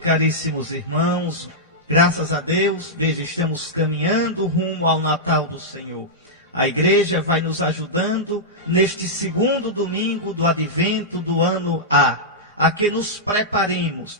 caríssimos irmãos, graças a Deus, veja, estamos caminhando rumo ao Natal do Senhor. A igreja vai nos ajudando neste segundo domingo do advento do ano a que nos preparemos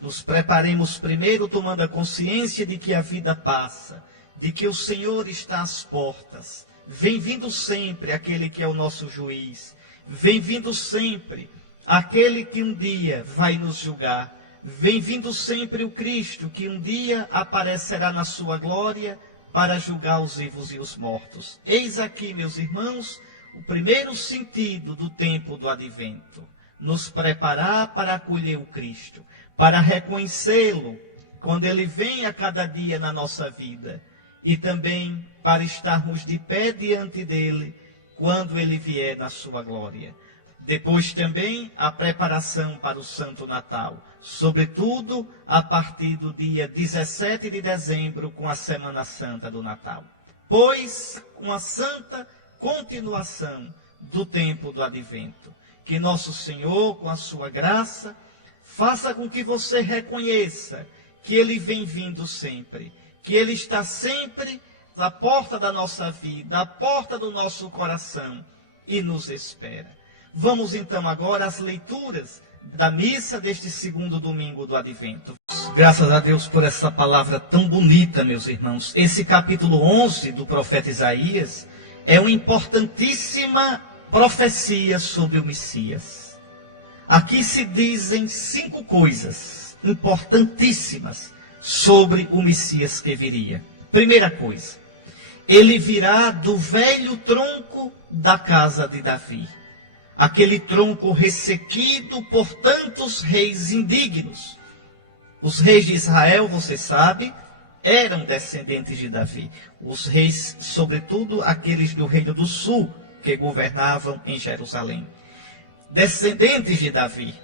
primeiro tomando a consciência de que a vida passa, de que o Senhor está às portas. Vem vindo sempre aquele que é o nosso juiz, vem vindo sempre aquele que um dia vai nos julgar. Vem vindo sempre o Cristo, que um dia aparecerá na sua glória para julgar os vivos e os mortos. Eis aqui, meus irmãos, o primeiro sentido do tempo do advento. Nos preparar para acolher o Cristo, para reconhecê-lo quando ele vem a cada dia na nossa vida. E também para estarmos de pé diante dele quando ele vier na sua glória. Depois também a preparação para o Santo Natal, sobretudo a partir do dia 17 de dezembro, com a Semana Santa do Natal. Pois, uma santa continuação do tempo do advento. Que nosso Senhor, com a sua graça, faça com que você reconheça que ele vem vindo sempre, que ele está sempre à porta da nossa vida, à porta do nosso coração e nos espera. Vamos então agora às leituras da missa deste segundo domingo do advento. Graças a Deus por essa palavra tão bonita, meus irmãos. Esse capítulo 11 do profeta Isaías é uma importantíssima profecia sobre o Messias. Aqui se dizem 5 coisas importantíssimas sobre o Messias que viria. Primeira coisa, ele virá do velho tronco da casa de Davi. Aquele tronco ressequido por tantos reis indignos. Os reis de Israel, você sabe, eram descendentes de Davi. Os reis, sobretudo aqueles do Reino do Sul, que governavam em Jerusalém. Descendentes de Davi.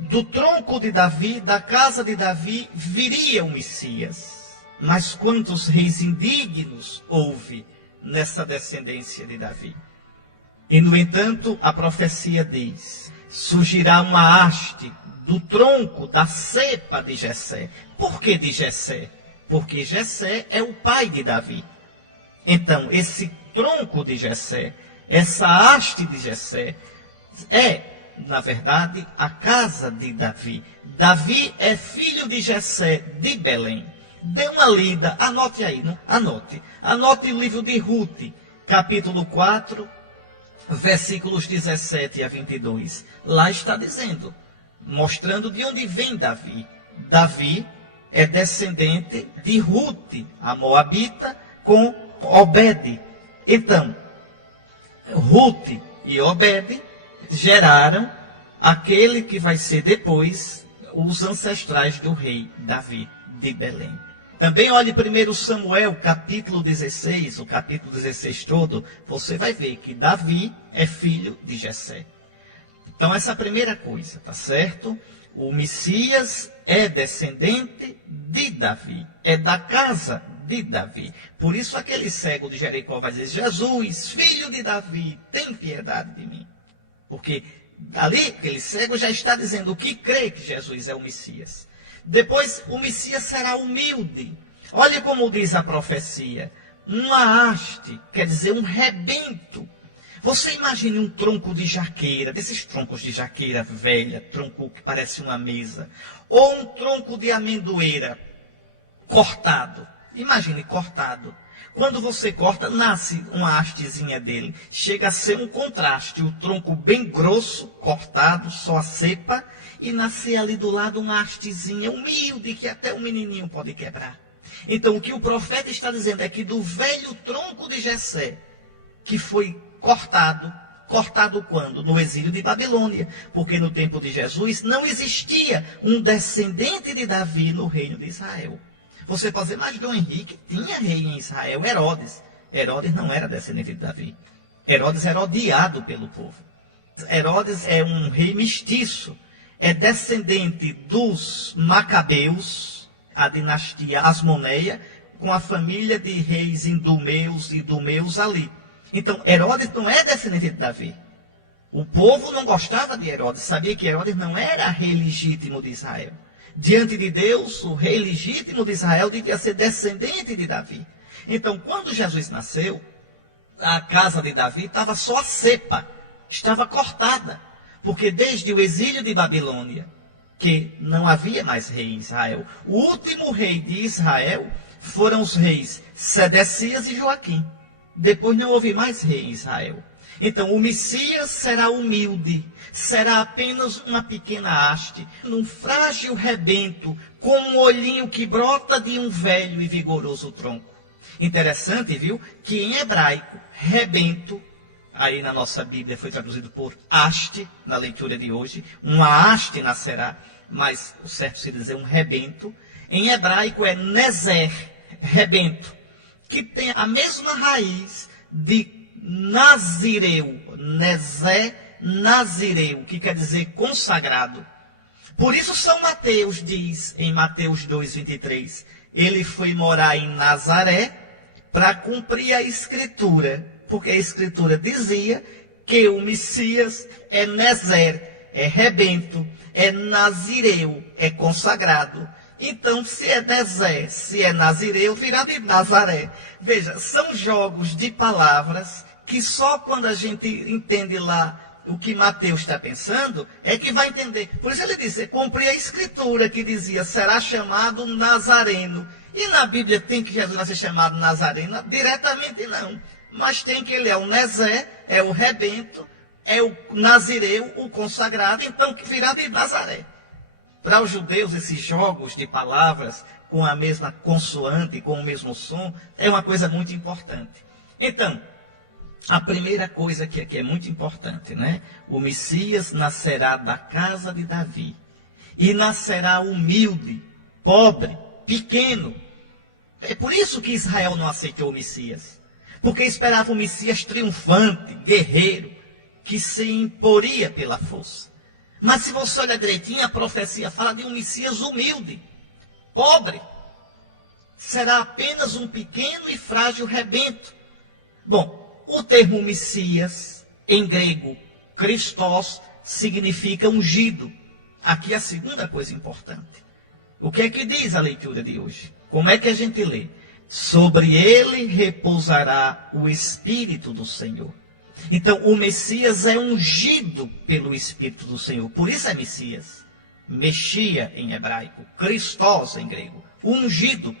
Do tronco de Davi, da casa de Davi, viria o Messias. Mas quantos reis indignos houve nessa descendência de Davi? E, no entanto, a profecia diz, surgirá uma haste do tronco, da cepa de Jessé. Por que de Jessé? Porque Jessé é o pai de Davi. Então, esse tronco de Jessé, essa haste de Jessé, é, na verdade, a casa de Davi. Davi é filho de Jessé de Belém. Dê uma lida, anote aí, não? Anote o livro de Ruth, capítulo 4, versículos 17 a 22. Lá está dizendo, mostrando de onde vem Davi. Davi é descendente de Ruth, a moabita, com Obed. Então, Ruth e Obed geraram aquele que vai ser depois os ancestrais do rei Davi de Belém. Também olhe 1 Samuel, capítulo 16, o capítulo 16 todo, você vai ver que Davi é filho de Jessé. Então, essa é a primeira coisa, tá certo? O Messias é descendente de Davi, é da casa de Davi. Por isso, aquele cego de Jericó vai dizer, Jesus, filho de Davi, tem piedade de mim. Porque ali, aquele cego já está dizendo que crê que Jesus é o Messias. Depois, o Messias será humilde. Olha como diz a profecia. Uma haste, quer dizer, um rebento. Você imagine um tronco de jaqueira, desses troncos de jaqueira velha, tronco que parece uma mesa. Ou um tronco de amendoeira cortado. Imagine cortado. Quando você corta, nasce uma hastezinha dele. Chega a ser um contraste. O tronco bem grosso, cortado, só a cepa. E nascer ali do lado uma hastezinha humilde que até o menininho pode quebrar. Então o que o profeta está dizendo é que do velho tronco de Jessé, que foi cortado quando? No exílio de Babilônia. Porque no tempo de Jesus não existia um descendente de Davi no reino de Israel. Você pode dizer, mas Dom Henrique tinha rei em Israel, Herodes. Herodes não era descendente de Davi. Herodes era odiado pelo povo. Herodes é um rei mestiço. É descendente dos Macabeus, a dinastia Asmoneia, com a família de reis Idumeus e Idumeus ali. Então, Herodes não é descendente de Davi. O povo não gostava de Herodes, sabia que Herodes não era rei legítimo de Israel. Diante de Deus, o rei legítimo de Israel devia ser descendente de Davi. Então, quando Jesus nasceu, a casa de Davi estava só a cepa, estava cortada. Porque desde o exílio de Babilônia, que não havia mais rei em Israel, o último rei de Israel foram os reis Sedecias e Joaquim. Depois não houve mais rei em Israel. Então o Messias será humilde, será apenas uma pequena haste, num frágil rebento, com um olhinho que brota de um velho e vigoroso tronco. Interessante, viu, que em hebraico, rebento, aí na nossa Bíblia foi traduzido por haste, na leitura de hoje, uma haste nascerá, mas o certo se dizer um rebento. Em hebraico é nezer, rebento, que tem a mesma raiz de nazireu, nezer, nazireu, que quer dizer consagrado. Por isso São Mateus diz, em Mateus 2:23, ele foi morar em Nazaré para cumprir a Escritura, porque a Escritura dizia que o Messias é nezer, é rebento, é nazireu, é consagrado. Então, se é nezer, se é nazireu, virá de Nazaré. Veja, são jogos de palavras que só quando a gente entende lá o que Mateus está pensando, é que vai entender. Por isso ele diz, cumprir a Escritura que dizia, será chamado Nazareno. E na Bíblia tem que Jesus vai ser chamado Nazareno? Diretamente não. Mas tem que ele é o nezer, é o rebento, é o nazireu, o consagrado, então que virá de Nazaré. Para os judeus, esses jogos de palavras com a mesma consoante, com o mesmo som, é uma coisa muito importante. Então, a primeira coisa que aqui é muito importante, né? O Messias nascerá da casa de Davi. E nascerá humilde, pobre, pequeno. É por isso que Israel não aceitou o Messias. Porque esperava o Messias triunfante, guerreiro, que se imporia pela força. Mas se você olhar direitinho, a profecia fala de um Messias humilde, pobre. Será apenas um pequeno e frágil rebento. Bom, o termo Messias, em grego, Christos, significa ungido. Aqui é a segunda coisa importante. O que é que diz a leitura de hoje? Como é que a gente lê? Sobre ele repousará o Espírito do Senhor. Então, o Messias é ungido pelo Espírito do Senhor. Por isso é Messias. Mexia em hebraico. Christos em grego. Ungido.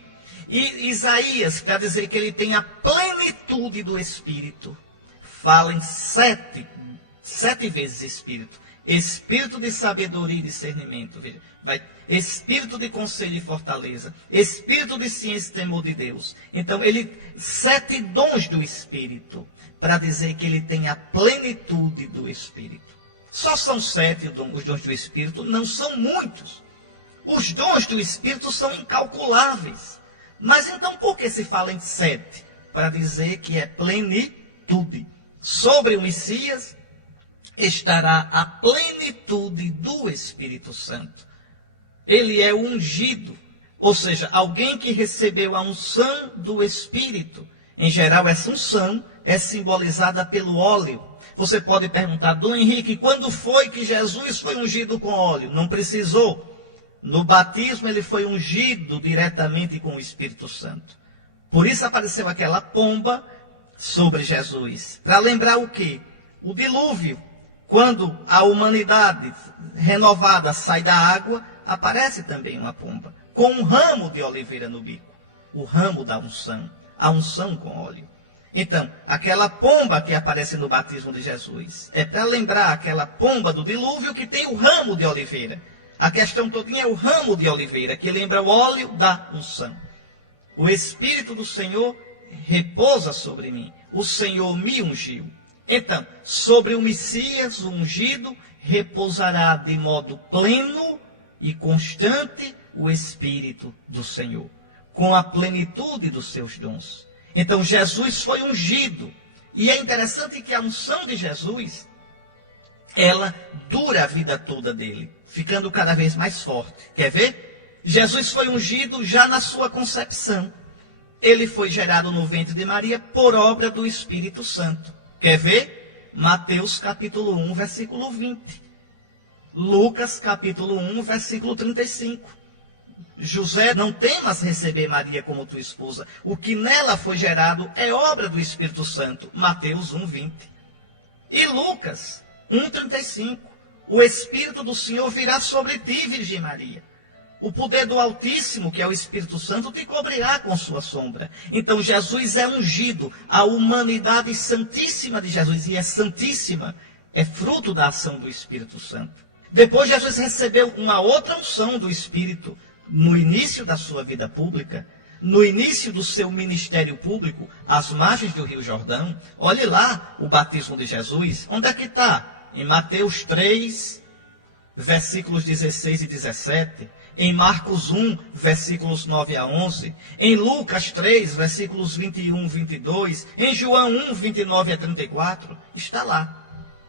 E Isaías, para dizer que ele tem a plenitude do Espírito, fala em sete vezes Espírito. Espírito de sabedoria e discernimento. Veja, Espírito de conselho e fortaleza. Espírito de ciência e temor de Deus. Então, 7 dons do Espírito, para dizer que ele tem a plenitude do Espírito. Só são 7 os dons do Espírito, não são muitos. Os dons do Espírito são incalculáveis. Mas então por que se fala em 7? Para dizer que é plenitude. Sobre o Messias estará a plenitude do Espírito Santo. Ele é ungido, ou seja, alguém que recebeu a unção do Espírito. Em geral, essa unção é simbolizada pelo óleo. Você pode perguntar, Dom Henrique, quando foi que Jesus foi ungido com óleo? Não precisou. No batismo ele foi ungido diretamente com o Espírito Santo. Por isso apareceu aquela pomba sobre Jesus. Para lembrar o quê? O dilúvio. Quando a humanidade renovada sai da água, aparece também uma pomba. Com um ramo de oliveira no bico. O ramo da unção. A unção com óleo. Então, aquela pomba que aparece no batismo de Jesus, é para lembrar aquela pomba do dilúvio que tem o ramo de oliveira. A questão todinha é o ramo de oliveira, que lembra o óleo da unção. O Espírito do Senhor repousa sobre mim. O Senhor me ungiu. Então, sobre o Messias, o ungido, repousará de modo pleno e constante o Espírito do Senhor, com a plenitude dos seus dons. Então, Jesus foi ungido. E é interessante que a unção de Jesus, ela dura a vida toda dele, ficando cada vez mais forte. Quer ver? Jesus foi ungido já na sua concepção. Ele foi gerado no ventre de Maria por obra do Espírito Santo. Quer ver? Mateus capítulo 1, versículo 20. Lucas capítulo 1, versículo 35. José, não temas receber Maria como tua esposa. O que nela foi gerado é obra do Espírito Santo. Mateus 1:20. E Lucas 1:35. O Espírito do Senhor virá sobre ti, Virgem Maria. O poder do Altíssimo, que é o Espírito Santo, te cobrirá com sua sombra. Então Jesus é ungido. A humanidade santíssima de Jesus, e é santíssima, é fruto da ação do Espírito Santo. Depois Jesus recebeu uma outra unção do Espírito no início da sua vida pública, no início do seu ministério público, às margens do Rio Jordão. Olhe lá o batismo de Jesus. Onde é que está? Em Mateus 3, versículos 16 e 17. Em Marcos 1, versículos 9 a 11. Em Lucas 3, versículos 21 e 22. Em João 1, 29 a 34. Está lá.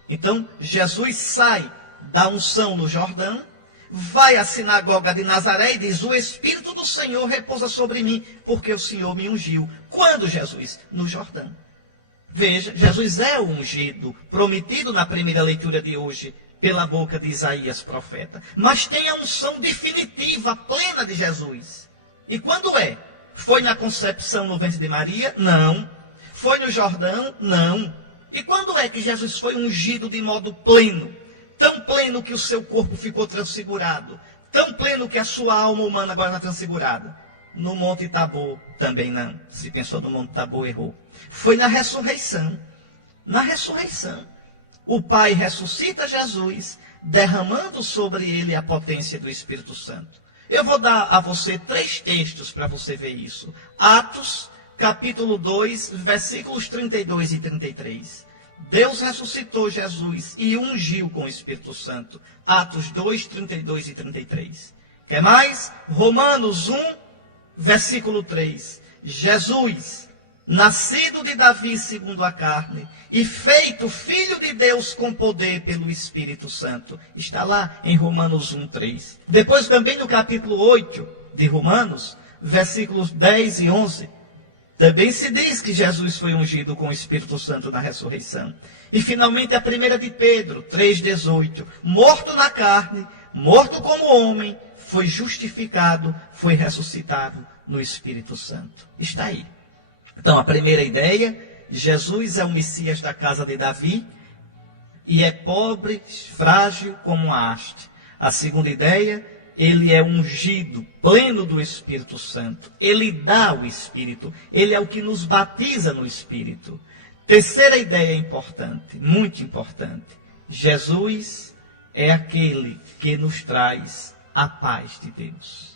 Então, Jesus sai da unção no Jordão, vai à sinagoga de Nazaré e diz: o Espírito do Senhor repousa sobre mim, porque o Senhor me ungiu. Quando Jesus? No Jordão. Veja, Jesus é o ungido, prometido na primeira leitura de hoje, pela boca de Isaías, profeta. Mas tem a unção definitiva, plena de Jesus. E quando é? Foi na concepção no ventre de Maria? Não. Foi no Jordão? Não. E quando é que Jesus foi ungido de modo pleno? Tão pleno que o seu corpo ficou transfigurado. Tão pleno que a sua alma humana agora está transfigurada. No Monte Tabor também não. Se pensou no Monte Tabor, errou. Foi na ressurreição. Na ressurreição. O Pai ressuscita Jesus, derramando sobre ele a potência do Espírito Santo. Eu vou dar a você 3 textos para você ver isso. Atos, capítulo 2, versículos 32 e 33. Deus ressuscitou Jesus e ungiu com o Espírito Santo. Atos 2, 32 e 33. Quer mais? Romanos 1, versículo 3. Jesus, nascido de Davi segundo a carne, e feito filho de Deus com poder pelo Espírito Santo. Está lá em Romanos 1, 3. Depois também no capítulo 8 de Romanos, versículos 10 e 11. Também se diz que Jesus foi ungido com o Espírito Santo na ressurreição. E finalmente a primeira de Pedro, 3,18. Morto na carne, morto como homem, foi justificado, foi ressuscitado no Espírito Santo. Está aí. Então a primeira ideia, Jesus é o Messias da casa de Davi e é pobre, frágil como uma haste. A segunda ideia, ele é ungido, pleno do Espírito Santo. Ele dá o Espírito. Ele é o que nos batiza no Espírito. Terceira ideia importante, muito importante. Jesus é aquele que nos traz a paz de Deus.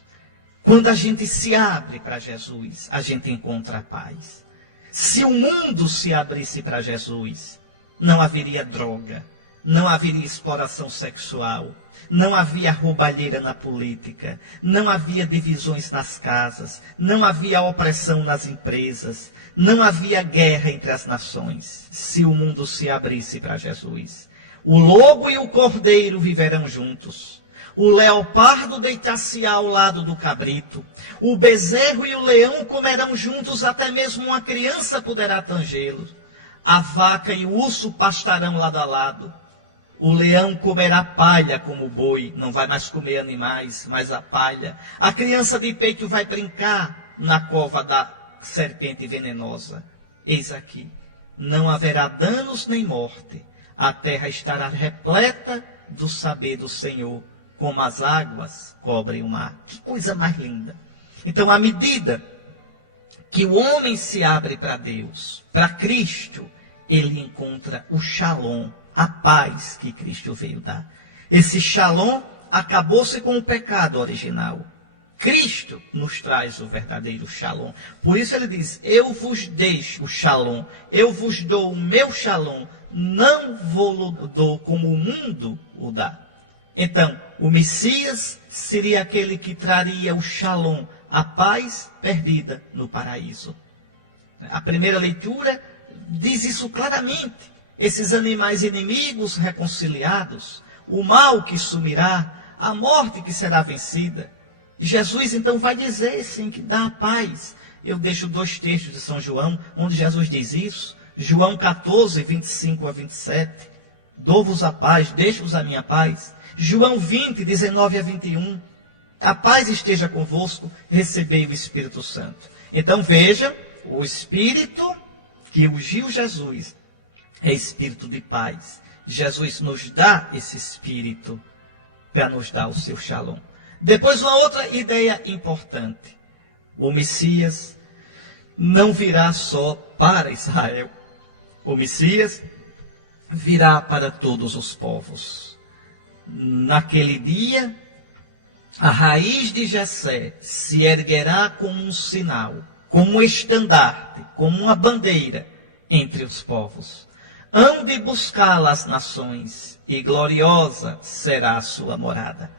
Quando a gente se abre para Jesus, a gente encontra a paz. Se o mundo se abrisse para Jesus, não haveria droga, não haveria exploração sexual, não havia roubalheira na política, não havia divisões nas casas, não havia opressão nas empresas, não havia guerra entre as nações, se o mundo se abrisse para Jesus. O lobo e o cordeiro viverão juntos. O leopardo deitar-se ao lado do cabrito. O bezerro e o leão comerão juntos, até mesmo uma criança poderá tangê-los. A vaca e o urso pastarão lado a lado. O leão comerá palha como o boi, não vai mais comer animais, mas a palha. A criança de peito vai brincar na cova da serpente venenosa. Eis aqui, não haverá danos nem morte. A terra estará repleta do saber do Senhor, como as águas cobrem o mar. Que coisa mais linda. Então, à medida que o homem se abre para Deus, para Cristo, ele encontra o shalom, a paz que Cristo veio dar. Esse shalom acabou-se com o pecado original. Cristo nos traz o verdadeiro shalom. Por isso ele diz: eu vos deixo o shalom, eu vos dou o meu shalom, não vou dou como o mundo o dá. Então, o Messias seria aquele que traria o shalom, a paz perdida no paraíso. A primeira leitura diz isso claramente. Esses animais inimigos reconciliados, o mal que sumirá, a morte que será vencida. Jesus então vai dizer sim que dá a paz. Eu deixo 2 textos de São João, onde Jesus diz isso. João 14, 25 a 27. Dou-vos a paz, deixo-vos a minha paz. João 20, 19 a 21. A paz esteja convosco, recebei o Espírito Santo. Então veja, o Espírito que ungiu Jesus é Espírito de paz. Jesus nos dá esse Espírito para nos dar o seu shalom. Depois uma outra ideia importante. O Messias não virá só para Israel. O Messias virá para todos os povos. Naquele dia, a raiz de Jessé se erguerá como um sinal, como um estandarte, como uma bandeira entre os povos. Hão de buscá-la as nações, e gloriosa será a sua morada.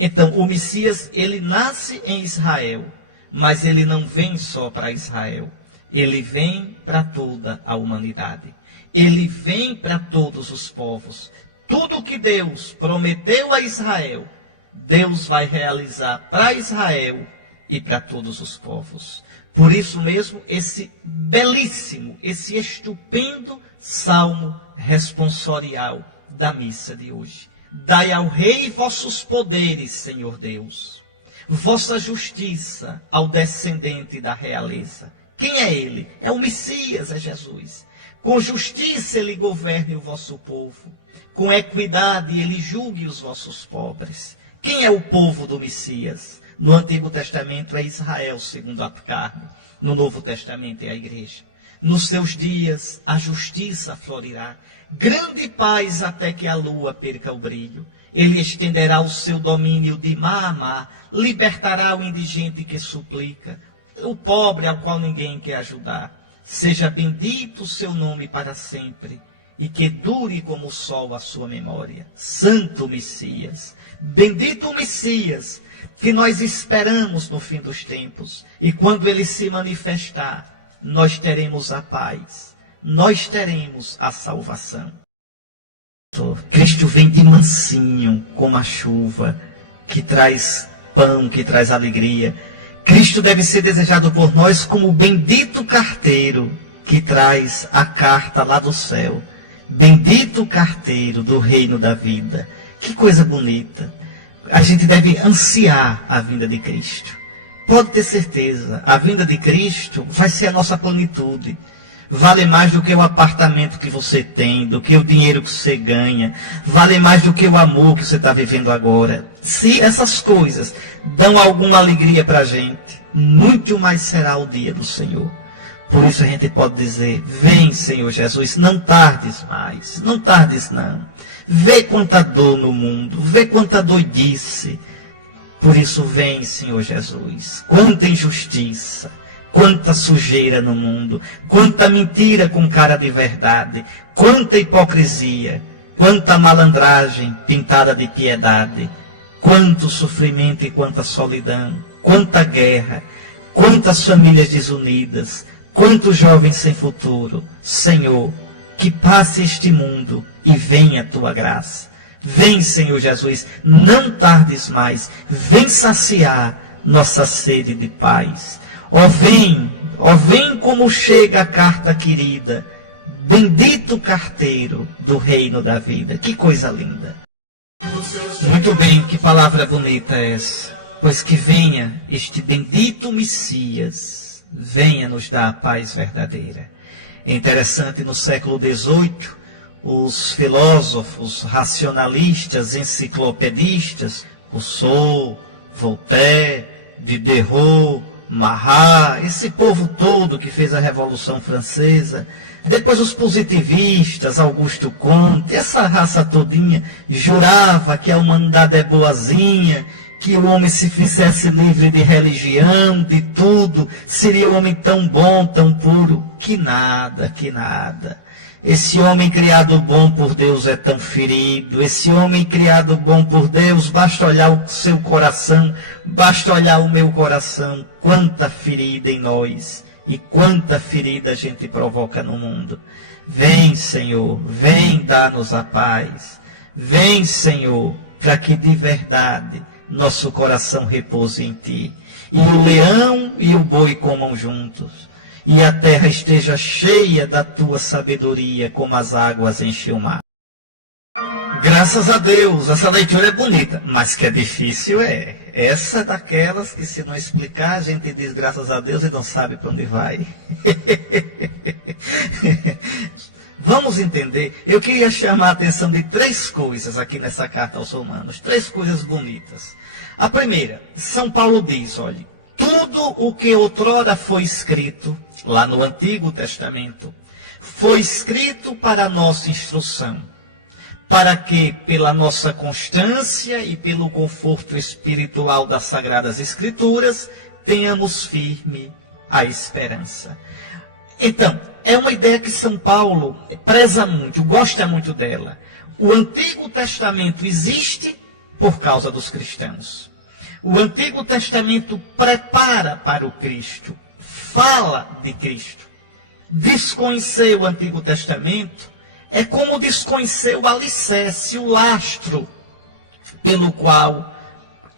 Então, o Messias, ele nasce em Israel, mas ele não vem só para Israel. Ele vem para toda a humanidade. Ele vem para todos os povos. Tudo que Deus prometeu a Israel, Deus vai realizar para Israel e para todos os povos. Por isso mesmo, esse belíssimo, esse estupendo salmo responsorial da missa de hoje. Dai ao rei vossos poderes, Senhor Deus, vossa justiça ao descendente da realeza. Quem é ele? É o Messias, é Jesus. Com justiça ele governe o vosso povo. Com equidade ele julgue os vossos pobres. Quem é o povo do Messias? No Antigo Testamento é Israel, segundo a carne. No Novo Testamento é a igreja. Nos seus dias a justiça florirá. Grande paz até que a lua perca o brilho. Ele estenderá o seu domínio de mar a mar. Libertará o indigente que suplica. O pobre ao qual ninguém quer ajudar. Seja bendito o seu nome para sempre. E que dure como o sol a sua memória. Santo Messias. Bendito o Messias, que nós esperamos no fim dos tempos. E quando ele se manifestar, nós teremos a paz. Nós teremos a salvação. Cristo vem de mansinho, como a chuva, que traz pão, que traz alegria. Cristo deve ser desejado por nós como o bendito carteiro, que traz a carta lá do céu. Bendito carteiro do reino da vida. Que coisa bonita. A gente deve ansiar a vinda de Cristo. Pode ter certeza, a vinda de Cristo vai ser a nossa plenitude. Vale mais do que o apartamento que você tem, do que o dinheiro que você ganha. Vale mais do que o amor que você está vivendo agora. Se essas coisas dão alguma alegria para a gente, muito mais será o dia do Senhor. Por isso a gente pode dizer, vem Senhor Jesus, não tardes mais, não tardes não. Vê quanta dor no mundo, vê quanta doidice. Por isso vem Senhor Jesus, quanta injustiça, quanta sujeira no mundo, quanta mentira com cara de verdade, quanta hipocrisia, quanta malandragem pintada de piedade, quanto sofrimento e quanta solidão, quanta guerra, quantas famílias desunidas, quantos jovens sem futuro. Senhor, que passe este mundo e venha a tua graça. Vem, Senhor Jesus, não tardes mais. Vem saciar nossa sede de paz. Ó vem como chega a carta querida. Bendito carteiro do reino da vida. Que coisa linda. Muito bem, que palavra bonita é essa. Pois que venha este bendito Messias, venha nos dar a paz verdadeira. É interessante, no século XVIII, os filósofos racionalistas, enciclopedistas, Rousseau, Voltaire, Diderot, Marat, esse povo todo que fez a Revolução Francesa, depois os positivistas, Augusto Comte, essa raça todinha jurava que a humanidade é boazinha, que o homem, se fizesse livre de religião, de tudo, seria um homem tão bom, tão puro. Que nada, que nada. Esse homem criado bom por Deus é tão ferido. Esse homem criado bom por Deus, basta olhar o seu coração, basta olhar o meu coração. Quanta ferida em nós e quanta ferida a gente provoca no mundo. Vem, Senhor, vem dar-nos a paz. Vem, Senhor, para que de verdade nosso coração repouse em ti. E o leão e o boi comam juntos. E a terra esteja cheia da tua sabedoria, como as águas enchem o mar. Graças a Deus, essa leitura é bonita, mas que é difícil é. Essa é daquelas que se não explicar, a gente diz graças a Deus e não sabe para onde vai. Vamos entender, eu queria chamar a atenção de 3 coisas aqui nessa carta aos Romanos, 3 coisas bonitas. A primeira, São Paulo diz, olhe, tudo o que outrora foi escrito, lá no Antigo Testamento, foi escrito para a nossa instrução, para que, pela nossa constância e pelo conforto espiritual das Sagradas Escrituras, tenhamos firme a esperança. Então, é uma ideia que São Paulo preza muito, gosta muito dela. O Antigo Testamento existe por causa dos cristãos. O Antigo Testamento prepara para o Cristo, fala de Cristo. Desconhecer o Antigo Testamento é como desconhecer o alicerce, o lastro, pelo qual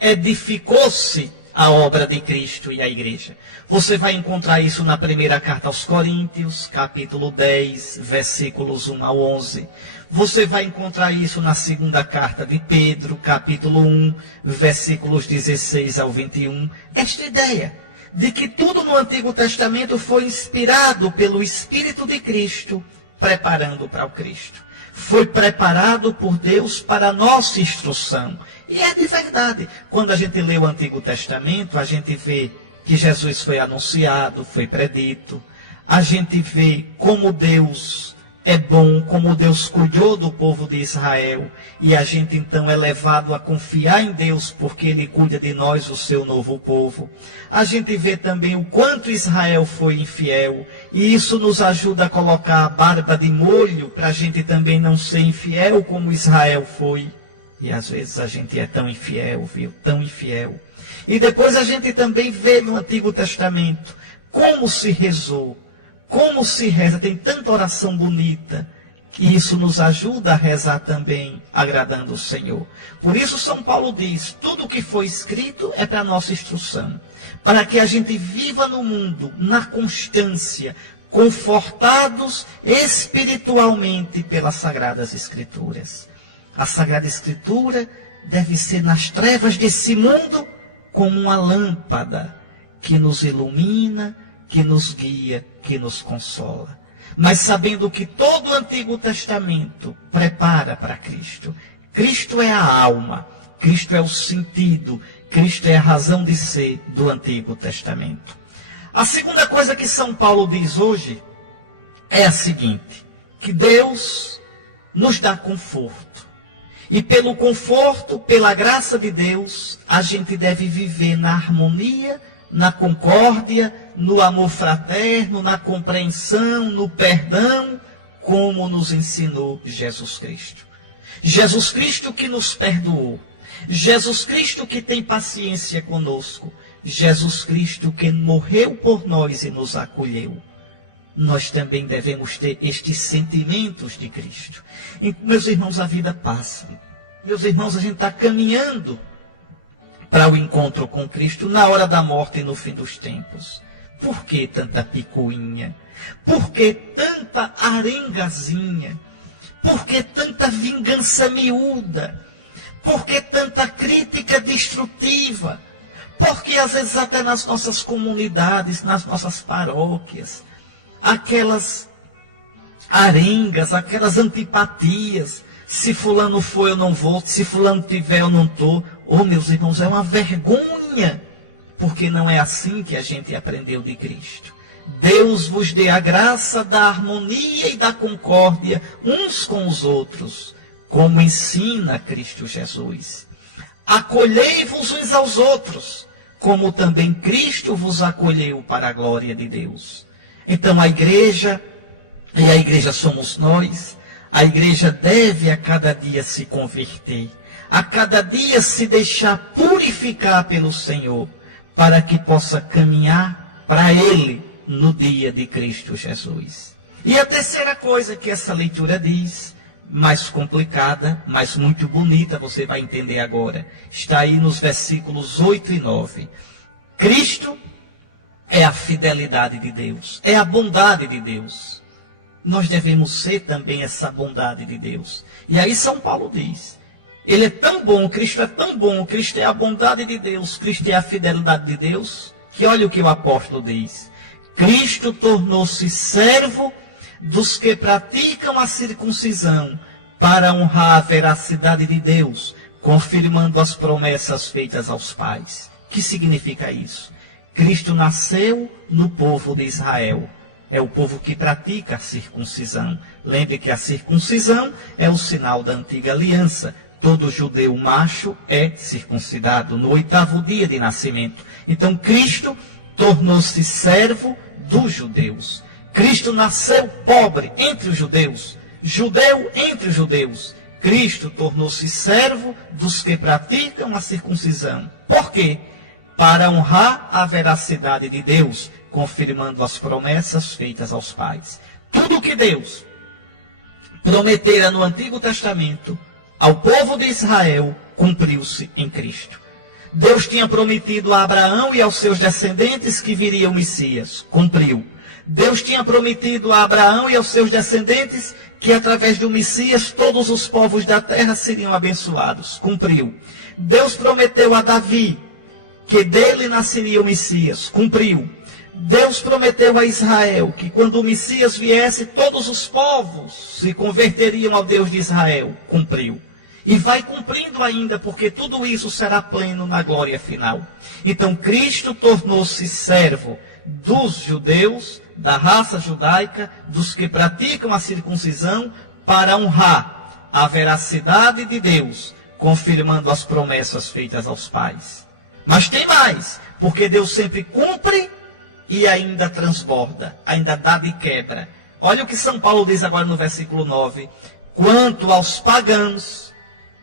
edificou-se a obra de Cristo e a igreja. Você vai encontrar isso na primeira carta aos Coríntios, capítulo 10, versículos 1 ao 11. Você vai encontrar isso na segunda carta de Pedro, capítulo 1, versículos 16 ao 21. Esta ideia de que tudo no Antigo Testamento foi inspirado pelo Espírito de Cristo, preparando para o Cristo. Foi preparado por Deus para a nossa instrução. E é de verdade. Quando a gente lê o Antigo Testamento, a gente vê que Jesus foi anunciado, foi predito. A gente vê como Deus é bom, como Deus cuidou do povo de Israel. E a gente então é levado a confiar em Deus, porque Ele cuida de nós, o seu novo povo. A gente vê também o quanto Israel foi infiel. E isso nos ajuda a colocar a barba de molho, para a gente também não ser infiel como Israel foi. E às vezes a gente é tão infiel, viu? Tão infiel. E depois a gente também vê no Antigo Testamento como se rezou, como se reza. Tem tanta oração bonita. E isso nos ajuda a rezar também, agradando o Senhor. Por isso São Paulo diz, tudo o que foi escrito é para a nossa instrução. Para que a gente viva no mundo, na constância, confortados espiritualmente pelas Sagradas Escrituras. A Sagrada Escritura deve ser nas trevas desse mundo como uma lâmpada que nos ilumina, que nos guia, que nos consola. Mas sabendo que todo o Antigo Testamento prepara para Cristo. Cristo é a alma, Cristo é o sentido, Cristo é a razão de ser do Antigo Testamento. A segunda coisa que São Paulo diz hoje é a seguinte, que Deus nos dá conforto. E pelo conforto, pela graça de Deus, a gente deve viver na harmonia, na concórdia, no amor fraterno, na compreensão, no perdão, como nos ensinou Jesus Cristo. Jesus Cristo que nos perdoou. Jesus Cristo que tem paciência conosco. Jesus Cristo que morreu por nós e nos acolheu. Nós também devemos ter estes sentimentos de Cristo. E, meus irmãos, a vida passa. Meus irmãos, a gente está caminhando para o encontro com Cristo na hora da morte e no fim dos tempos. Por que tanta picuinha? Por que tanta arengazinha? Por que tanta vingança miúda? Por que tanta crítica destrutiva? Porque às vezes até nas nossas comunidades, nas nossas paróquias, aquelas arengas, aquelas antipatias, se fulano foi eu não vou, se fulano tiver eu não estou. Oh, meus irmãos, é uma vergonha, porque não é assim que a gente aprendeu de Cristo. Deus vos dê a graça da harmonia e da concórdia uns com os outros, como ensina Cristo Jesus. Acolhei-vos uns aos outros, como também Cristo vos acolheu para a glória de Deus. Então a igreja, e a igreja somos nós, a igreja deve a cada dia se converter, a cada dia se deixar purificar pelo Senhor, para que possa caminhar para Ele no dia de Cristo Jesus. E a terceira coisa que essa leitura diz, mais complicada, mas muito bonita, você vai entender agora, está aí nos versículos 8 e 9. Cristo é a fidelidade de Deus, é a bondade de Deus. nós devemos ser também essa bondade de Deus. E aí São Paulo diz, ele é tão bom, Cristo é tão bom, Cristo é a bondade de Deus, Cristo é a fidelidade de Deus, que olha o que o apóstolo diz. Cristo tornou-se servo dos que praticam a circuncisão para honrar a veracidade de Deus, confirmando as promessas feitas aos pais. O que significa isso? Cristo nasceu no povo de Israel. É o povo que pratica a circuncisão. Lembre que a circuncisão é o sinal da antiga aliança. Todo judeu macho é circuncidado no 8º dia de nascimento. Então Cristo tornou-se servo dos judeus. Cristo nasceu pobre entre os judeus, judeu entre os judeus. Cristo tornou-se servo dos que praticam a circuncisão. Por quê? Para honrar a veracidade de Deus, confirmando as promessas feitas aos pais. Tudo que Deus prometera no Antigo Testamento ao povo de Israel, cumpriu-se em Cristo. Deus tinha prometido a Abraão e aos seus descendentes que viria o Messias. Cumpriu. Deus tinha prometido a Abraão e aos seus descendentes que através do Messias todos os povos da terra seriam abençoados. Cumpriu. Deus prometeu a Davi que dele nasceria o Messias. Cumpriu. Deus prometeu a Israel que quando o Messias viesse, todos os povos se converteriam ao Deus de Israel. Cumpriu. E vai cumprindo ainda, porque tudo isso será pleno na glória final. Então Cristo tornou-se servo dos judeus, da raça judaica, dos que praticam a circuncisão, para honrar a veracidade de Deus, confirmando as promessas feitas aos pais. Mas tem mais, porque Deus sempre cumpre e ainda transborda, ainda dá de quebra. Olha o que São Paulo diz agora no versículo 9. Quanto aos pagãos,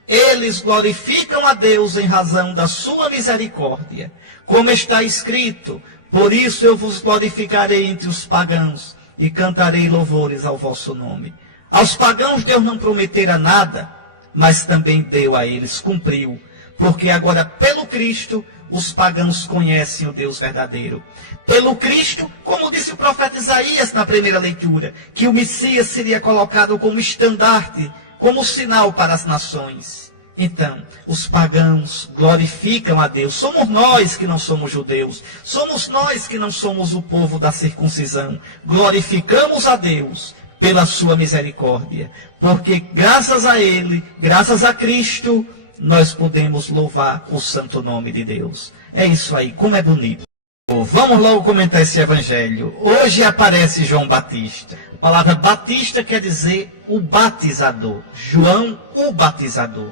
eles glorificam a Deus em razão da sua misericórdia. Como está escrito, por isso eu vos glorificarei entre os pagãos e cantarei louvores ao vosso nome. Aos pagãos Deus não prometera nada, mas também deu a eles, cumpriu. Porque agora, pelo Cristo, os pagãos conhecem o Deus verdadeiro. Pelo Cristo, como disse o profeta Isaías na primeira leitura, que o Messias seria colocado como estandarte, como sinal para as nações. Então, os pagãos glorificam a Deus. Somos nós que não somos judeus. Somos nós que não somos o povo da circuncisão. Glorificamos a Deus pela sua misericórdia. Porque graças a Ele, graças a Cristo, nós podemos louvar o santo nome de Deus. É isso aí, como é bonito. Vamos logo comentar esse evangelho. Hoje aparece João Batista. A palavra Batista quer dizer o batizador. João, o batizador.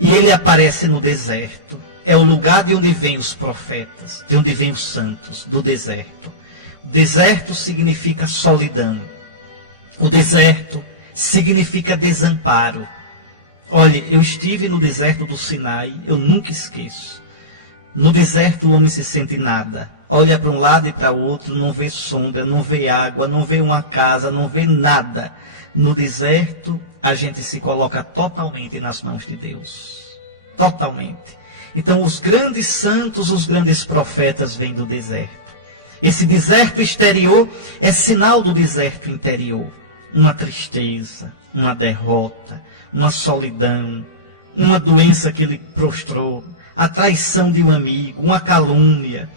E ele aparece no deserto. É o lugar de onde vêm os profetas, de onde vêm os santos, do deserto. O deserto significa solidão. O deserto significa desamparo. Olha, eu estive no deserto do Sinai, eu nunca esqueço. No deserto o homem se sente nada. Olha para um lado e para o outro, não vê sombra, não vê água, não vê uma casa, não vê nada. No deserto, a gente se coloca totalmente nas mãos de Deus. Totalmente. Então, os grandes santos, os grandes profetas vêm do deserto. Esse deserto exterior é sinal do deserto interior. Uma tristeza, uma derrota, uma solidão, uma doença que lhe prostrou, a traição de um amigo, uma calúnia,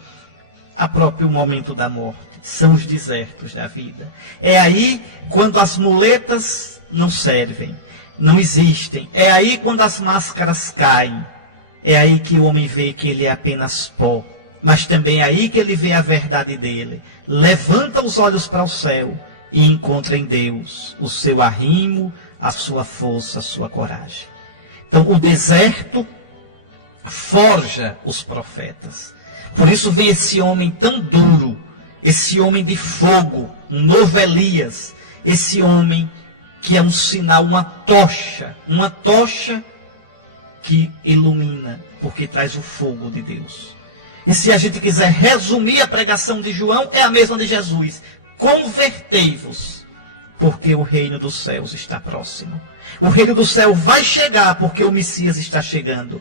a próprio momento da morte. São os desertos da vida. É aí quando as muletas não servem, não existem. É aí quando as máscaras caem. É aí que o homem vê que ele é apenas pó. Mas também é aí que ele vê a verdade dele. Levanta os olhos para o céu e encontra em Deus o seu arrimo, a sua força, a sua coragem. Então o deserto forja os profetas. Por isso vem esse homem tão duro, esse homem de fogo, um novo Elias, esse homem que é um sinal, uma tocha que ilumina, porque traz o fogo de Deus. E se a gente quiser resumir a pregação de João, é a mesma de Jesus. Convertei-vos, porque o reino dos céus está próximo. O reino do céu vai chegar, porque o Messias está chegando.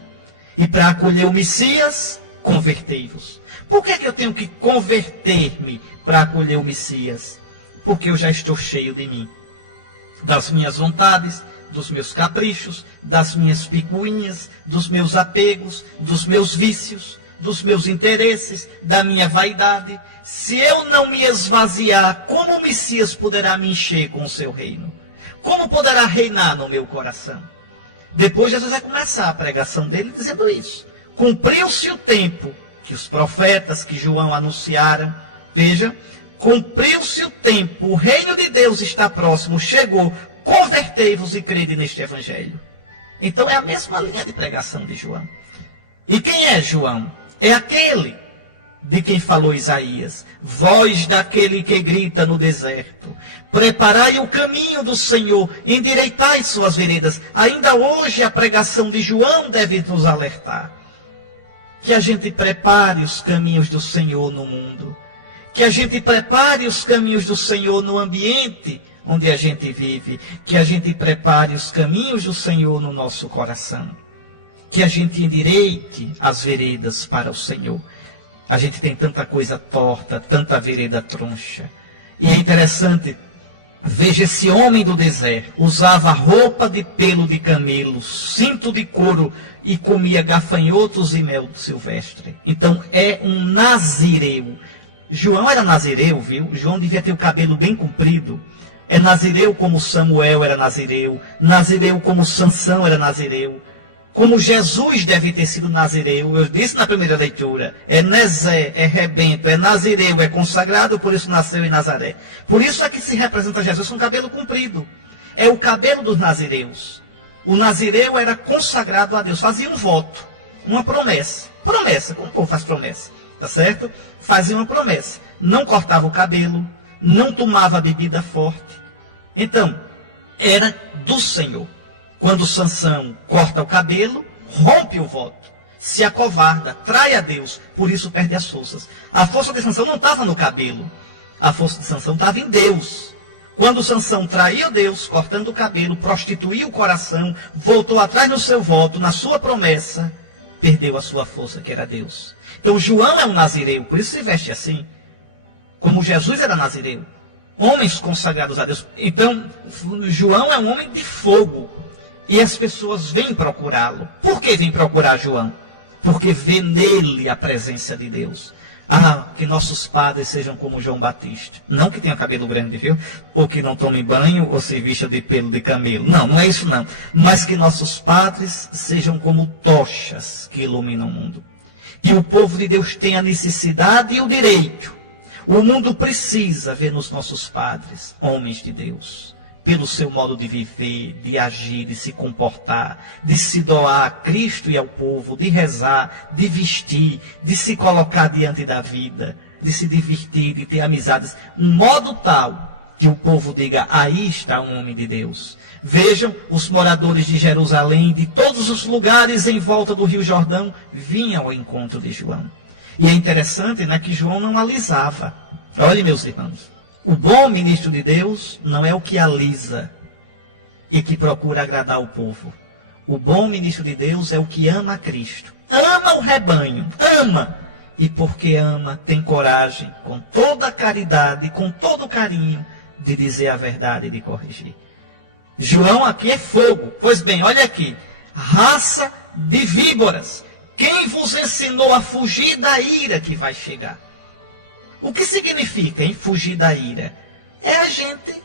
E para acolher o Messias, convertei-vos. Por que eu tenho que converter-me para acolher o Messias? Porque eu já estou cheio de mim. das minhas vontades, dos meus caprichos, das minhas picuinhas, dos meus apegos, dos meus vícios, dos meus interesses, da minha vaidade. Se eu não me esvaziar, como o Messias poderá me encher com o seu reino? Como poderá reinar no meu coração? Depois Jesus vai começar a pregação dele dizendo isso. Cumpriu-se o tempo que os profetas, que João anunciaram. Veja, cumpriu-se o tempo, o reino de Deus está próximo, chegou, convertei-vos e crede neste evangelho. Então é a mesma linha de pregação de João. E quem é João? É aquele de quem falou Isaías: voz daquele que grita no deserto, preparai o caminho do Senhor, endireitai suas veredas. Ainda hoje a pregação de João deve nos alertar que a gente prepare os caminhos do Senhor no mundo, que a gente prepare os caminhos do Senhor no ambiente onde a gente vive, que a gente prepare os caminhos do Senhor no nosso coração, que a gente endireite as veredas para o Senhor. A gente tem tanta coisa torta, tanta vereda troncha. E é interessante, veja, esse homem do deserto usava roupa de pelo de camelo, cinto de couro e comia gafanhotos e mel silvestre. Então é um nazireu. João era nazireu, viu? João devia ter o cabelo bem comprido. É nazireu como Samuel era nazireu, nazireu como Sansão era nazireu, como Jesus deve ter sido nazireu. Eu disse na primeira leitura, é Nezé, é rebento, é nazireu, é consagrado, por isso nasceu em Nazaré. Por isso é que se representa Jesus com cabelo comprido. É o cabelo dos nazireus. O nazireu era consagrado a Deus, fazia um voto, uma promessa. Promessa, como o povo faz promessa, tá certo? Fazia uma promessa, não cortava o cabelo, não tomava bebida forte. Então, era do Senhor. Quando Sansão corta o cabelo, rompe o voto, se acovarda, trai a Deus, por isso perde as forças. A força de Sansão não estava no cabelo, a força de Sansão estava em Deus. Quando Sansão traiu Deus, cortando o cabelo, prostituiu o coração, voltou atrás no seu voto, na sua promessa, perdeu a sua força, que era Deus. Então João é um nazireu, por isso se veste assim, como Jesus era nazireu. Homens consagrados a Deus. Então, João é um homem de fogo. E as pessoas vêm procurá-lo. Por que vêm procurar João? Porque vê nele a presença de Deus. Ah, que nossos padres sejam como João Batista. Não que tenha cabelo grande, viu? Ou que não tome banho ou se vista de pelo de camelo. Não, não é isso não. Mas que nossos padres sejam como tochas que iluminam o mundo. E o povo de Deus tem a necessidade e o direito. O mundo precisa ver nos nossos padres, homens de Deus, pelo seu modo de viver, de agir, de se comportar, de se doar a Cristo e ao povo, de rezar, de vestir, de se colocar diante da vida, de se divertir, de ter amizades. Um modo tal que o povo diga: aí está um homem de Deus. Vejam, os moradores de Jerusalém, de todos os lugares em volta do Rio Jordão, vinham ao encontro de João. E é interessante, né, que João não alisava. Olhe, meus irmãos, o bom ministro de Deus não é o que alisa e que procura agradar o povo. O bom ministro de Deus é o que ama a Cristo. Ama o rebanho, ama. E porque ama, tem coragem, com toda a caridade, com todo o carinho, de dizer a verdade e de corrigir. João aqui é fogo. Pois bem, olha aqui. Raça de víboras. Quem vos ensinou a fugir da ira que vai chegar? O que significa, hein, fugir da ira? É a gente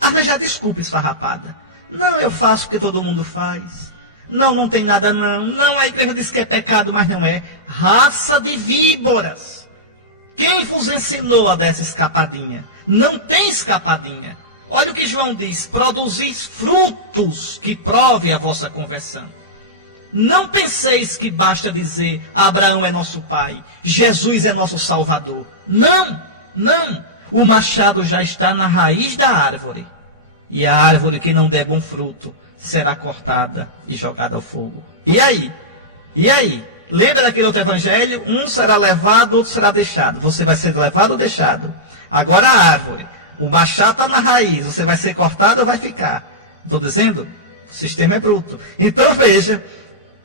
arranjar desculpa esfarrapada. Não, eu faço porque todo mundo faz. Não, não tem nada não. Não, a igreja diz que é pecado, mas não é. Raça de víboras. Quem vos ensinou a dar essa escapadinha? Não tem escapadinha. Olha o que João diz: produzis frutos que provem a vossa conversão. Não penseis que basta dizer: Abraão é nosso pai, Jesus é nosso Salvador. Não, não. O machado já está na raiz da árvore. E a árvore que não der bom fruto será cortada e jogada ao fogo. E aí? E aí? Lembra daquele outro evangelho? Um será levado, outro será deixado. Você vai ser levado ou deixado? Agora a árvore. O machado está na raiz. Você vai ser cortado ou vai ficar? Estou dizendo? O sistema é bruto. Então veja.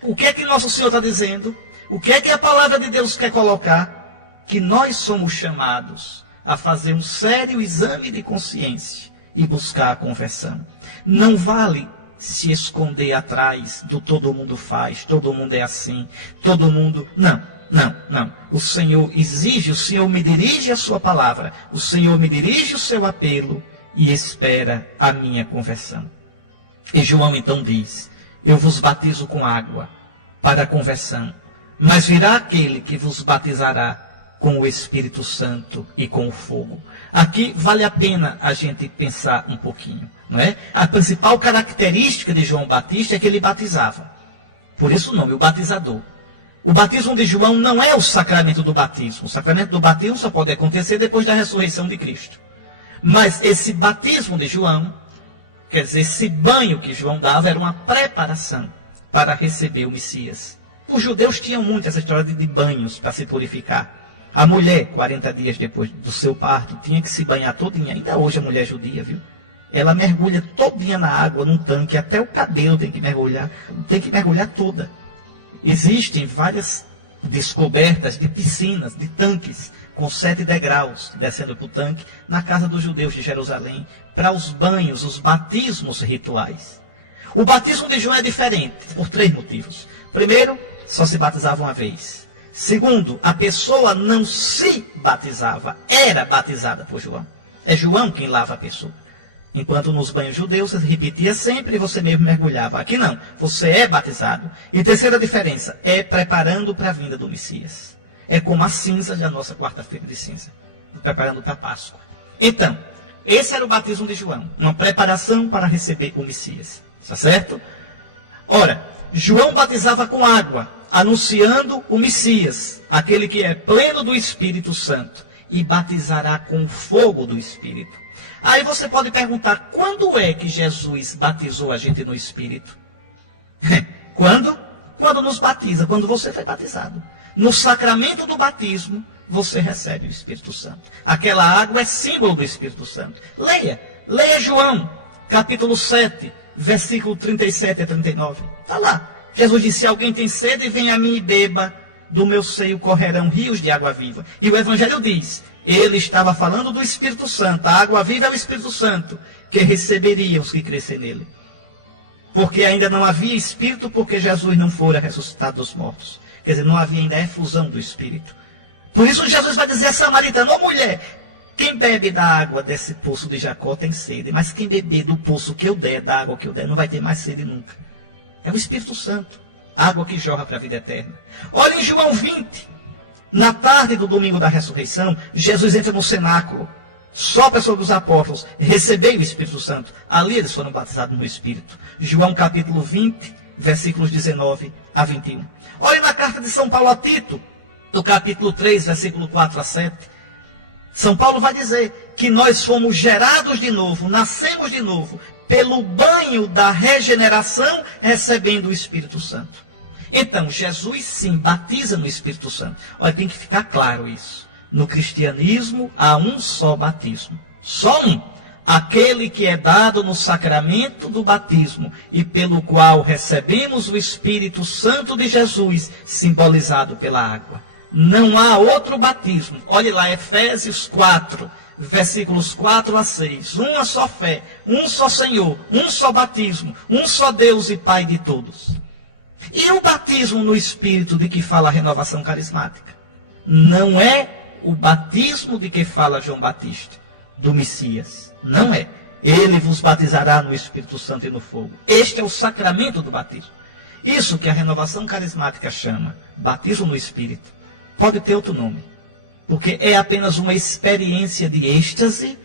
O que é que nosso Senhor está dizendo? O que é que a palavra de Deus quer colocar? Que nós somos chamados a fazer um sério exame de consciência e buscar a conversão. Não vale se esconder atrás do todo mundo faz, todo mundo é assim, todo mundo... Não. O Senhor exige, o Senhor me dirige a sua palavra, o Senhor me dirige o seu apelo e espera a minha conversão. E João então diz: eu vos batizo com água para a conversão, mas virá aquele que vos batizará com o Espírito Santo e com o fogo. Aqui vale a pena a gente pensar um pouquinho, não é? A principal característica de João Batista é que ele batizava. Por isso o nome, o batizador. O batismo de João não é o sacramento do batismo. O sacramento do batismo só pode acontecer depois da ressurreição de Cristo. Mas esse batismo de João, quer dizer, esse banho que João dava, era uma preparação para receber o Messias. Os judeus tinham muito essa história de banhos para se purificar. A mulher, 40 dias depois do seu parto, tinha que se banhar todinha. Ainda hoje a mulher judia, viu? Ela mergulha todinha na água, num tanque, até o cabelo tem que mergulhar toda. Existem várias descobertas de piscinas, de tanques, com 7 degraus, descendo para o tanque, na casa dos judeus de Jerusalém, para os banhos, os batismos rituais. O batismo de João é diferente, por 3 motivos. Primeiro, só se batizava uma vez. Segundo, a pessoa não se batizava, era batizada por João. É João quem lava a pessoa. Enquanto nos banhos judeus você repetia sempre e você mesmo mergulhava. Aqui não, você é batizado. E terceira diferença, é preparando para a vinda do Messias. É como a cinza da nossa quarta-feira de cinza, preparando para a Páscoa. Então, esse era o batismo de João, uma preparação para receber o Messias. Está certo? Ora, João batizava com água, anunciando o Messias, aquele que é pleno do Espírito Santo, e batizará com o fogo do Espírito. Aí você pode perguntar, quando é que Jesus batizou a gente no Espírito? Quando? Quando nos batiza, quando você foi batizado. No sacramento do batismo, você recebe o Espírito Santo. Aquela água é símbolo do Espírito Santo. Leia João, capítulo 7, versículo 37 a 39. Está lá. Jesus disse: se alguém tem sede, venha a mim e beba, do meu seio correrão rios de água viva. E o Evangelho diz, ele estava falando do Espírito Santo. A água viva é o Espírito Santo, que receberiam os que crescem nele. Porque ainda não havia Espírito, porque Jesus não fora ressuscitado dos mortos. Quer dizer, não havia ainda a efusão do Espírito. Por isso Jesus vai dizer a samaritana: ô mulher, quem bebe da água desse poço de Jacó tem sede, mas quem beber do poço que eu der, da água que eu der, não vai ter mais sede nunca. É o Espírito Santo, água que jorra para a vida eterna. Olha em João 20, na tarde do domingo da ressurreição, Jesus entra no cenáculo, sopra sobre os apóstolos, recebeu o Espírito Santo. Ali eles foram batizados no Espírito. João capítulo 20, versículos 19 a 21. Olha na carta de São Paulo a Tito, do capítulo 3, versículo 4 a 7. São Paulo vai dizer que nós fomos gerados de novo, nascemos de novo, pelo banho da regeneração, recebendo o Espírito Santo. Então, Jesus sim batiza no Espírito Santo. Olha, tem que ficar claro isso. No cristianismo há um só batismo. Só um. Aquele que é dado no sacramento do batismo e pelo qual recebemos o Espírito Santo de Jesus, simbolizado pela água. Não há outro batismo. Olhe lá, Efésios 4, versículos 4 a 6. Uma só fé, um só Senhor, um só batismo, um só Deus e Pai de todos. E o batismo no Espírito de que fala a renovação carismática? Não é o batismo de que fala João Batista, do Messias. Não é. Ele vos batizará no Espírito Santo e no fogo. Este é o sacramento do batismo. Isso que a renovação carismática chama batismo no Espírito. Pode ter outro nome. Porque é apenas uma experiência de êxtase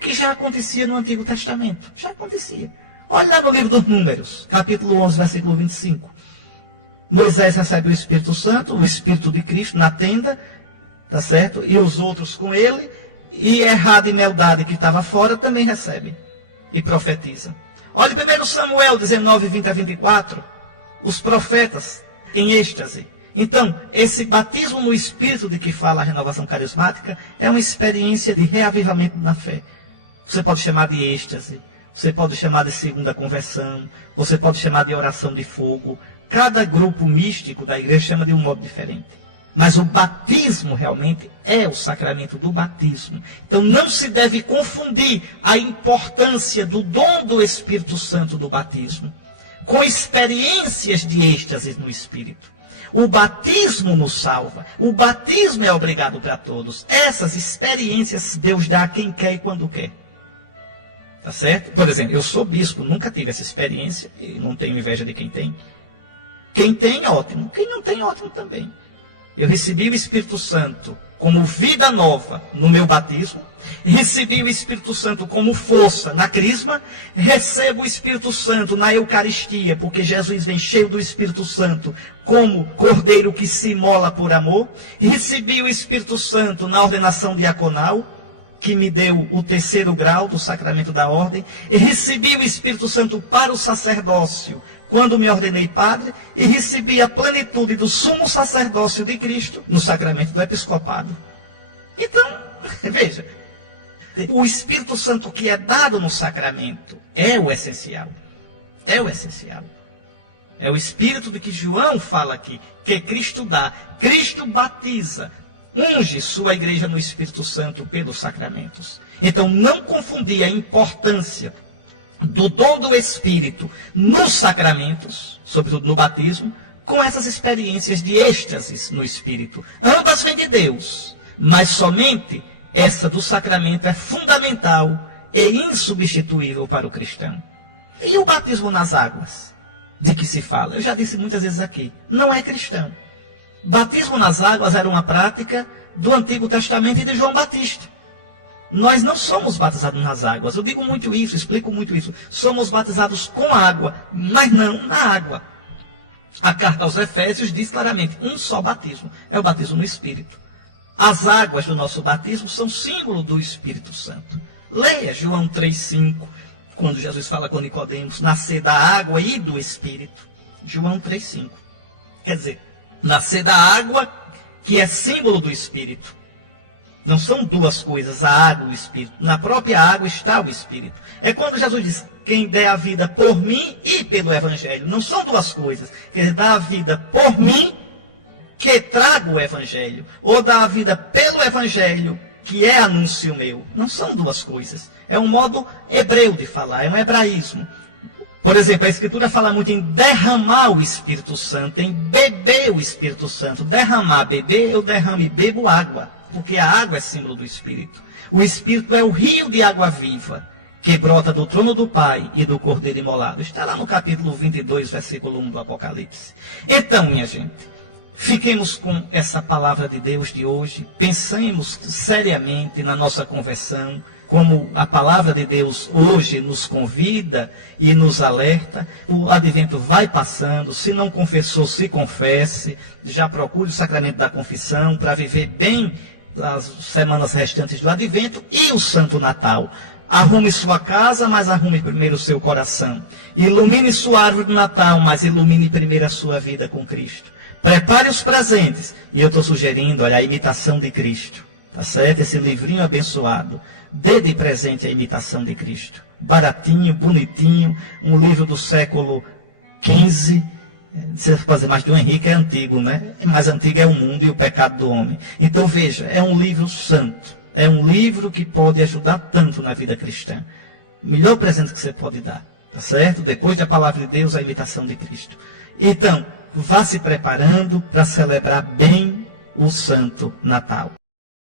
que já acontecia no Antigo Testamento. Já acontecia. Olha lá no livro dos Números, capítulo 11, versículo 25. Moisés recebe o Espírito Santo, o Espírito de Cristo, na tenda, tá certo? E os outros com ele. E Errado e Meldade, que estava fora, também recebem e profetizam. Olha 1 Samuel 19, 20 a 24. Os profetas em êxtase. Então, esse batismo no Espírito de que fala a renovação carismática é uma experiência de reavivamento na fé. Você pode chamar de êxtase, você pode chamar de segunda conversão, você pode chamar de oração de fogo. Cada grupo místico da igreja chama de um modo diferente. Mas o batismo realmente é o sacramento do batismo. Então não se deve confundir a importância do dom do Espírito Santo do batismo com experiências de êxtase no Espírito. O batismo nos salva. O batismo é obrigado para todos. Essas experiências Deus dá a quem quer e quando quer. Tá certo? Por exemplo, eu sou bispo, nunca tive essa experiência e não tenho inveja de quem tem. Quem tem, ótimo. Quem não tem, ótimo também. Eu recebi o Espírito Santo como vida nova no meu batismo, recebi o Espírito Santo como força na crisma, recebo o Espírito Santo na Eucaristia, porque Jesus vem cheio do Espírito Santo como cordeiro que se imola por amor, recebi o Espírito Santo na ordenação diaconal, que me deu o 3º grau do sacramento da ordem, e recebi o Espírito Santo para o sacerdócio, quando me ordenei padre, e recebi a plenitude do sumo sacerdócio de Cristo no sacramento do episcopado. Então, veja, o Espírito Santo que é dado no sacramento é o essencial. É o essencial. É o Espírito de que João fala aqui, que Cristo dá. Cristo batiza, unge sua igreja no Espírito Santo pelos sacramentos. Então, não confundir a importância do dom do Espírito nos sacramentos, sobretudo no batismo, com essas experiências de êxtase no Espírito. Ambas vêm de Deus, mas somente essa do sacramento é fundamental e insubstituível para o cristão. E o batismo nas águas, de que se fala? Eu já disse muitas vezes aqui, não é cristão. Batismo nas águas era uma prática do Antigo Testamento e de João Batista. Nós não somos batizados nas águas. Eu digo muito isso, explico muito isso. Somos batizados com água, mas não na água. A carta aos Efésios diz claramente, um só batismo, é o batismo no Espírito. As águas do nosso batismo são símbolo do Espírito Santo. Leia João 3,5, quando Jesus fala com Nicodemos, nascer da água e do Espírito. João 3,5. Quer dizer, nascer da água, que é símbolo do Espírito. Não são duas coisas, a água e o Espírito. Na própria água está o Espírito. É quando Jesus diz, quem der a vida por mim e pelo Evangelho. Não são duas coisas. Quer dizer, dá a vida por mim, que trago o Evangelho. Ou dá a vida pelo Evangelho, que é anúncio meu. Não são duas coisas. É um modo hebreu de falar, é um hebraísmo. Por exemplo, a Escritura fala muito em derramar o Espírito Santo, em beber o Espírito Santo. Derramar, beber, eu derramo e bebo água. Porque a água é símbolo do Espírito. O Espírito é o rio de água viva, que brota do trono do Pai e do Cordeiro imolado. Está lá no capítulo 22, versículo 1 do Apocalipse. Então, minha gente, fiquemos com essa palavra de Deus de hoje. Pensemos seriamente na nossa conversão, como a palavra de Deus hoje nos convida e nos alerta. O advento vai passando, se não confessou, se confesse, já procure o sacramento da confissão para viver bem as semanas restantes do advento e o Santo Natal. Arrume sua casa, mas arrume primeiro o seu coração. Ilumine sua árvore do Natal, mas ilumine primeiro a sua vida com Cristo. Prepare os presentes. E eu estou sugerindo, olha, a imitação de Cristo. Tá certo? Esse livrinho abençoado. Dê de presente a imitação de Cristo. Baratinho, bonitinho, um livro do século XV. Se fazer mais de um Henrique é antigo, né? Mais antigo é o mundo e o pecado do homem. Então veja, é um livro santo. É um livro que pode ajudar tanto na vida cristã. O melhor presente que você pode dar. Tá certo? Depois da palavra de Deus, a imitação de Cristo. Então, vá se preparando para celebrar bem o Santo Natal.